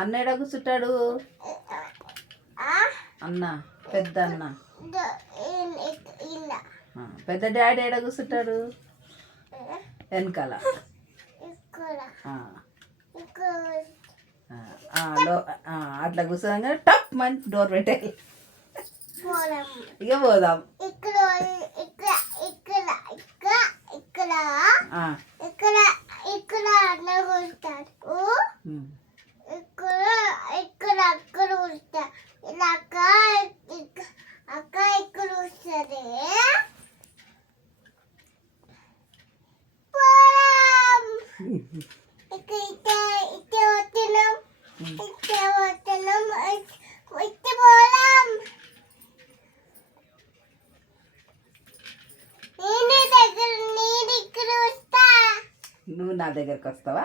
అన్న ఎడ కూర్చుంటాడు? అన్న పెద్ద అన్న పెద్ద డాడీ ఎడ కూర్చుంటాడు? వెనకాల అట్లా కూర్చోగా టప్ మంచి డోర్ పెట్టాయి. ఇక పోదాం. నువ్వు నా దగ్గరకు వస్తావా?